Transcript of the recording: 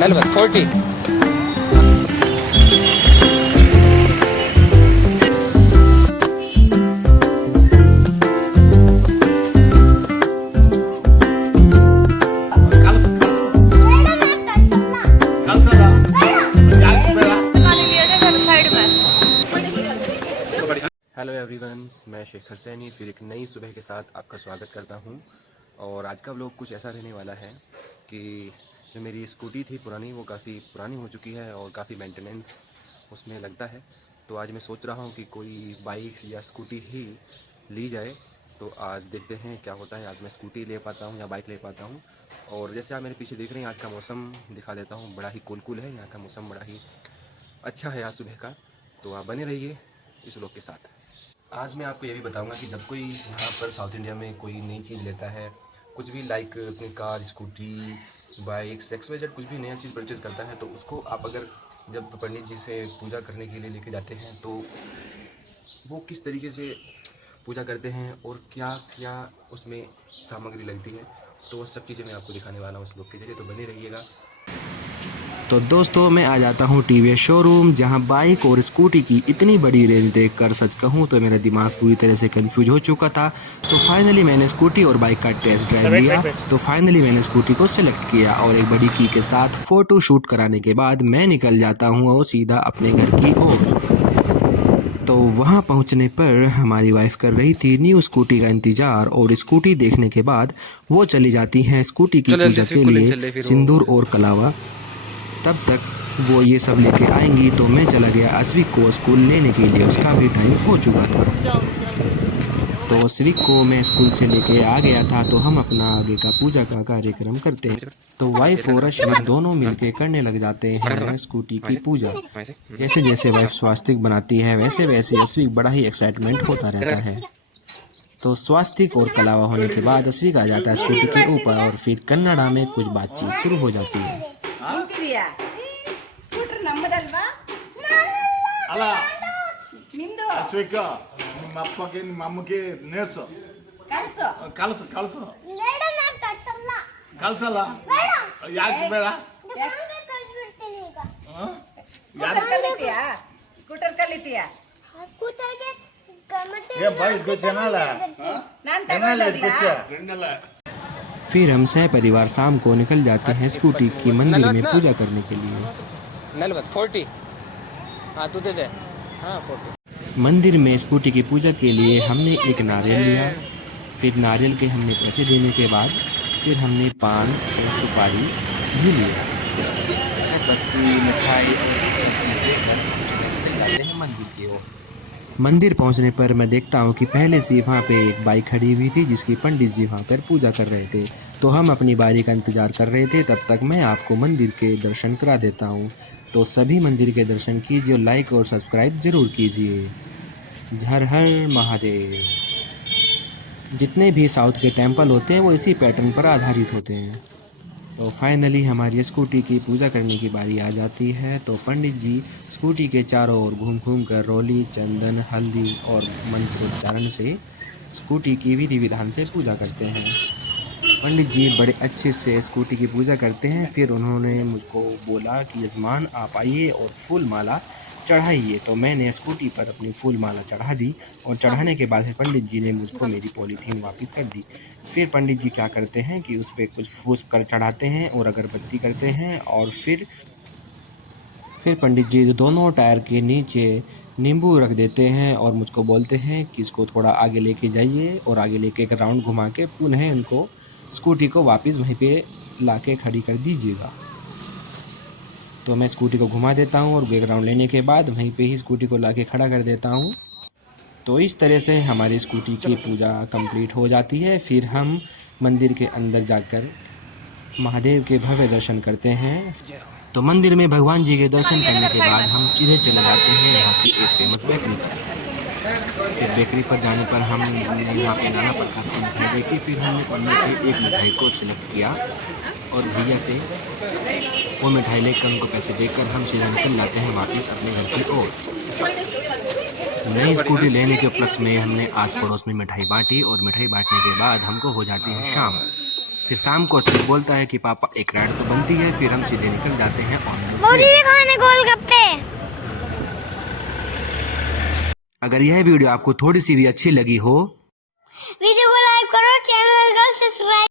40। Hello everyone, मैं शेखर सैनी फिर एक नई सुबह के साथ आपका स्वागत करता हूं। और आज का व्लॉग कुछ ऐसा रहने वाला है कि जो मेरी स्कूटी थी पुरानी, वो काफ़ी पुरानी हो चुकी है और काफ़ी मेंटेनेंस उसमें लगता है। तो आज मैं सोच रहा हूं कि कोई बाइक या स्कूटी ही ली जाए। तो आज देखते हैं क्या होता है, आज मैं स्कूटी ले पाता हूँ या बाइक ले पाता हूँ। और जैसे आप मेरे पीछे देख रहे हैं, आज का मौसम दिखा देता हूँ, बड़ा ही कूल है। यहाँ का मौसम बड़ा ही अच्छा है आज सुबह का। तो आप बने रहिए इस व्लॉग के साथ। आज मैं आपको ये भी बताऊंगा कि जब कोई यहाँ पर साउथ इंडिया में कोई नई चीज़ लेता है, कुछ भी लाइक अपनी कार, स्कूटी, बाइक्स, XYZ कुछ भी नया चीज़ परचेज़ करता है, तो उसको आप अगर जब पंडित जी से पूजा करने के लिए लेके जाते हैं, तो वो किस तरीके से पूजा करते हैं और क्या क्या उसमें सामग्री लगती है, तो वो सब चीज़ें मैं आपको दिखाने वाला हूँ उस ब्लॉग के जरिए। तो बने रहिएगा। तो दोस्तों, मैं आ जाता हूँ TVS शोरूम, जहाँ बाइक और स्कूटी की इतनी बड़ी रेंज देखकर सच कहूँ तो मेरा दिमाग पूरी तरह से कंफ्यूज हो चुका था। तो फाइनली मैंने स्कूटी और बाइक का टेस्ट ड्राइव लिया। तो फाइनली मैंने स्कूटी को सिलेक्ट किया और एक बड़ी की के साथ फ़ोटो शूट कराने के बाद मैं निकल जाता हूँ और सीधा अपने घर की ओर। तो वहाँ पहुँचने पर हमारी वाइफ कर रही थी न्यू स्कूटी का इंतज़ार, और स्कूटी देखने के बाद वो चली जाती हैं स्कूटी की पूजा के लिए सिंदूर और कलावा। तब तक वो ये सब लेके आएंगी तो मैं चला गया अश्विक को स्कूल लेने के लिए, उसका भी टाइम हो चुका था। तो अश्विक को मैं स्कूल से लेके आ गया था। तो हम अपना आगे का पूजा का कार्यक्रम करते हैं। तो वाइफ और अश्विक दोनों मिलके करने लग जाते हैं स्कूटी की पूजा। जैसे जैसे वाइफ स्वास्तिक बनाती है, वैसे वैसे अश्विक बड़ा ही एक्साइटमेंट होता रहता है। तो स्वास्तिक और कलावा होने के बाद अश्विक आ जाता है स्कूटी के ऊपर और फिर कन्नड़ा में कुछ बातचीत शुरू हो जाती है। ಸ್ಕೂಟರ್ ನಮ್ಮದಲ್ವಾ ಅಲ್ಲ ನಿಮ್ದು ಅಶ್ವಿಕ ನಿಮ್ಮ ಅಪ್ಪಗೆ ನಿಮ್ಮ ಅಮ್ಮಗೆ ನೇಸು ಕಳ್ಸು ಕಳ್ಸು ಕಳ್ಸು ಕಳ್ಸಲ್ಲ ಯಾಕೆ ಬೇಡ ಸ್ಕೂಟರ್ ಕಲಿತೀಯಾ ಸ್ಕೂಟರ್ ಕಲಿತೀಯಾ ಏ ಬಾಯ್ ಚೆನ್ನಾಳ ನಾನ್ ಚೆನ್ನಾಳ ತಗೊಂಡಿಲ್ಲ फिर हम सह परिवार शाम को निकल जाते हैं स्कूटी की मंदिर में पूजा करने के लिए। 40। हाँ तू दे दे। हाँ 40। मंदिर में स्कूटी की पूजा के लिए हमने एक नारियल लिया। फिर नारियल के हमने पैसे देने के बाद फिर हमने पान और सुपारी भी लिया। अगरबत्ती, मिठाई और सब चीज़ देकर हम सीधे निकल जाते हैं मंदिर की ओर। मंदिर पहुंचने पर मैं देखता हूं कि पहले से वहां पे एक बाइक खड़ी हुई थी जिसकी पंडित जी वहां पर पूजा कर रहे थे। तो हम अपनी बारी का इंतज़ार कर रहे थे। तब तक मैं आपको मंदिर के दर्शन करा देता हूं। तो सभी मंदिर के दर्शन कीजिए और लाइक और सब्सक्राइब ज़रूर कीजिए। हर हर महादेव। जितने भी साउथ के टेम्पल होते हैं वो इसी पैटर्न पर आधारित होते हैं। तो फाइनली हमारी स्कूटी की पूजा करने की बारी आ जाती है। तो पंडित जी स्कूटी के चारों ओर घूम घूम कर रोली, चंदन, हल्दी और मंत्रोच्चारण से स्कूटी की विधि विधान से पूजा करते हैं। पंडित जी बड़े अच्छे से स्कूटी की पूजा करते हैं। फिर उन्होंने मुझको बोला कि यजमान आप आइए और फूल माला चढ़ाइए। तो मैंने स्कूटी पर अपनी फूल माला चढ़ा दी और चढ़ाने के बाद पंडित जी ने मुझको मेरी पॉलीथीन वापस कर दी। फिर पंडित जी क्या करते हैं कि उस पर कुछ फूस कर चढ़ाते हैं और अगरबत्ती करते हैं, और फिर पंडित जी दोनों टायर के नीचे नींबू रख देते हैं और मुझको बोलते हैं कि इसको थोड़ा आगे लेके जाइए और आगे लेके एक राउंड घुमा के पुनः उनको स्कूटी को वापस वहीं पे लाके खड़ी कर दीजिएगा। तो मैं स्कूटी को घुमा देता हूँ और एक राउंड लेने के बाद वहीं पे ही स्कूटी को लाके खड़ा कर देता हूँ। तो इस तरह से हमारी स्कूटी की पूजा कंप्लीट हो जाती है। फिर हम मंदिर के अंदर जाकर महादेव के भव्य दर्शन करते हैं। तो मंदिर में भगवान जी के दर्शन करने के बाद हम सीधे चले जाते हैं यहाँ की एक फेमस बेकरी पर। फिर बेकरी पर जाने पर हमने यहाँ पे नाना प्रकार की मिठाई देखी। फिर हमने उनमें से एक मिठाई को सिलेक्ट किया और भैया से वो मिठाई लेकर उनको पैसे देकर हम सीधा निकल जाते हैं वापस अपने घर की ओर। नई स्कूटी लेने के उपलक्ष्य में हमने आस पड़ोस में मिठाई बांटी और मिठाई बांटने के बाद हमको हो जाती है शाम। फिर शाम को अशोक बोलता है कि पापा एक राइड तो बनती है, फिर हम सीधे निकल जाते हैं ऑन रूट मोदी में। भी खाने गोलगप्पे। अगर यह वीडियो आपको थोड़ी सी भी अच्छी लगी हो वीडियो को लाइक करो, चैनल को सब्सक्राइब